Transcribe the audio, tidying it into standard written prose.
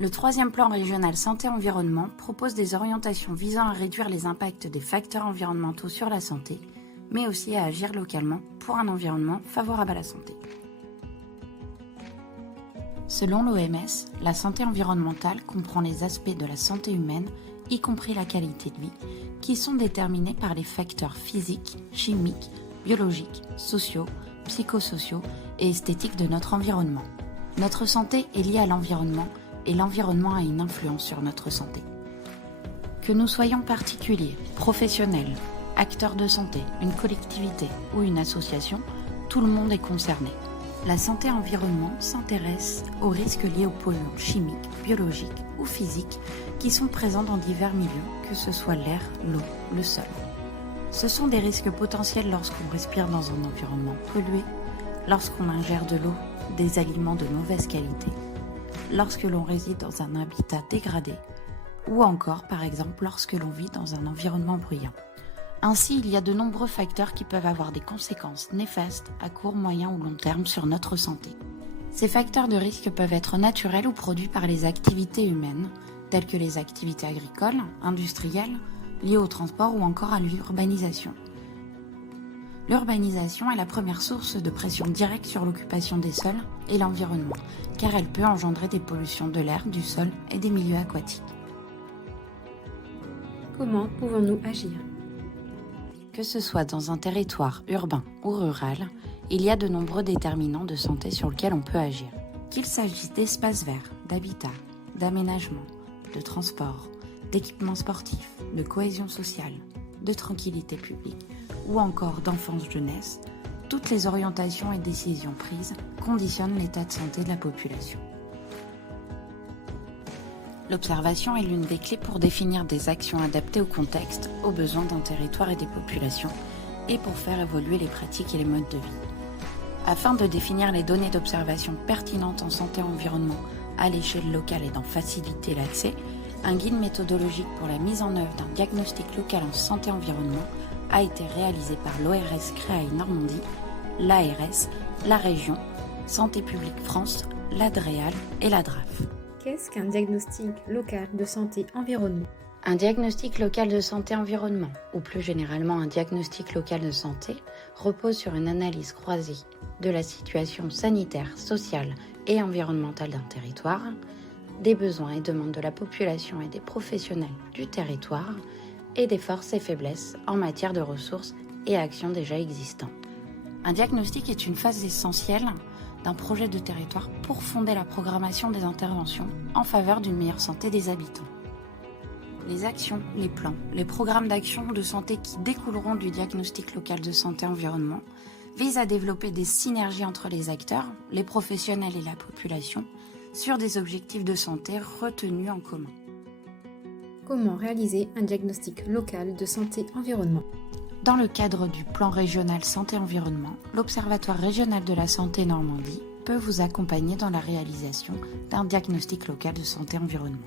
Le troisième plan régional santé-environnement propose des orientations visant à réduire les impacts des facteurs environnementaux sur la santé, mais aussi à agir localement pour un environnement favorable à la santé. Selon l'OMS, la santé environnementale comprend les aspects de la santé humaine, y compris la qualité de vie, qui sont déterminés par les facteurs physiques, chimiques, biologiques, sociaux, psychosociaux et esthétiques de notre environnement. Notre santé est liée à l'environnement et l'environnement a une influence sur notre santé. Que nous soyons particuliers, professionnels, acteurs de santé, une collectivité ou une association, tout le monde est concerné. La santé-environnement s'intéresse aux risques liés aux polluants chimiques, biologiques ou physiques qui sont présents dans divers milieux, que ce soit l'air, l'eau, le sol. Ce sont des risques potentiels lorsqu'on respire dans un environnement pollué, lorsqu'on ingère de l'eau, des aliments de mauvaise qualité, lorsque l'on réside dans un habitat dégradé, ou encore, par exemple, lorsque l'on vit dans un environnement bruyant. Ainsi, il y a de nombreux facteurs qui peuvent avoir des conséquences néfastes à court, moyen ou long terme sur notre santé. Ces facteurs de risque peuvent être naturels ou produits par les activités humaines, telles que les activités agricoles, industrielles, liées au transport ou encore à l'urbanisation. L'urbanisation est la première source de pression directe sur l'occupation des sols et l'environnement, car elle peut engendrer des pollutions de l'air, du sol et des milieux aquatiques. Comment pouvons-nous agir ? Que ce soit dans un territoire urbain ou rural, il y a de nombreux déterminants de santé sur lesquels on peut agir. Qu'il s'agisse d'espaces verts, d'habitat, d'aménagement, de transport, d'équipements sportifs, de cohésion sociale, de tranquillité publique ou encore d'enfance-jeunesse, toutes les orientations et décisions prises conditionnent l'état de santé de la population. L'observation est l'une des clés pour définir des actions adaptées au contexte, aux besoins d'un territoire et des populations, et pour faire évoluer les pratiques et les modes de vie. Afin de définir les données d'observation pertinentes en santé-environnement à l'échelle locale et d'en faciliter l'accès, un guide méthodologique pour la mise en œuvre d'un diagnostic local en santé-environnement a été réalisé par l'ORS Créail Normandie, l'ARS, la région, Santé publique France, l'ADREAL et la DRAF. Qu'est-ce qu'un diagnostic local de santé-environnement ? Un diagnostic local de santé-environnement, ou plus généralement un diagnostic local de santé, repose sur une analyse croisée de la situation sanitaire, sociale et environnementale d'un territoire, des besoins et demandes de la population et des professionnels du territoire, et des forces et faiblesses en matière de ressources et actions déjà existantes. Un diagnostic est une phase essentielle d'un projet de territoire pour fonder la programmation des interventions en faveur d'une meilleure santé des habitants. Les actions, les plans, les programmes d'action de santé qui découleront du diagnostic local de santé-environnement visent à développer des synergies entre les acteurs, les professionnels et la population sur des objectifs de santé retenus en commun. Comment réaliser un diagnostic local de santé-environnement ? Dans le cadre du plan régional santé-environnement, l'Observatoire régional de la santé Normandie peut vous accompagner dans la réalisation d'un diagnostic local de santé-environnement.